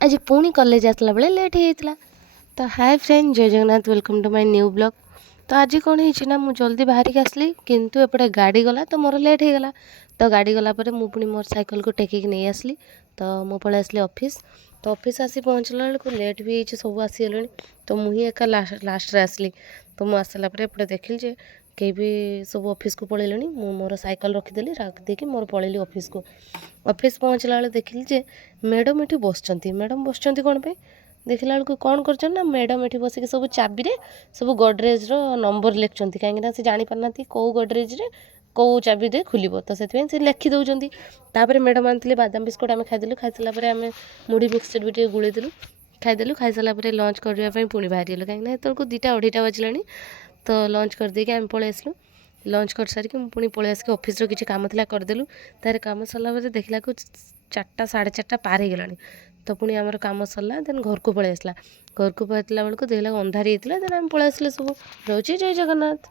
आज पुणी कॉलेज आसला बेले लेट हो तो हाय फ्रेंड जय Jagannath welcome to my new blog. तो आज कौन है मुझे जल्दी बाहर की आसली किंतु एपटे गाड़ी गला तो मोर लेट हो गला। तो गाड़ी गला पर मु पुणी मोर साइकिल को टेकिक नहीं आसली तो मु पलि आसली ऑफिस। तो ऑफिस आसी पहुँचला बेलू लेट भी होती सब आसीगले तो मुझे एका लास्ट आसली। तो मुझे आसला एपटे देखिली जे कहीं भी सब ऑफिस को पलैले मु मोर साइकिल रखीदेली रखिदेकी मोर पलैली ऑफिस को। ऑफिस पहुँचला बेले देखिली जे मैडम ये बस मैडम बस कौन पे देखला बेलू कौन कर ना मैडम ये बसिक सब चाबी सब गडरेज नंबर लिखुं कहीं से जापारना कौ गडरेज कौ चाबी दे खोल तो से लिखि दौरान। तापर मैडम आनी बादाम बिस्कुट आम खाईदेलु खाई सारापर आम मुढ़ी मिक्सचर भी गुड़ेदेलु खाईदेलु खाई सारापर लंच करने पुणी बाहरी गलु कहीं तो 2टा 2:30 बजला तो लंच करदेकि आम पलि आसलु। लंच कर सारिकी पुणी पलि आसिक ऑफिस किसी काम था करदेलु तार काम सरला देखला 4टा 4:30 पार हो गला। तो पुणी आमर काम सरला देन घर को पलि आसला। घर को पलैला बेलू देखला अंधारी होता देन आम पलि आसले सब। रोचे जय जगन्नाथ।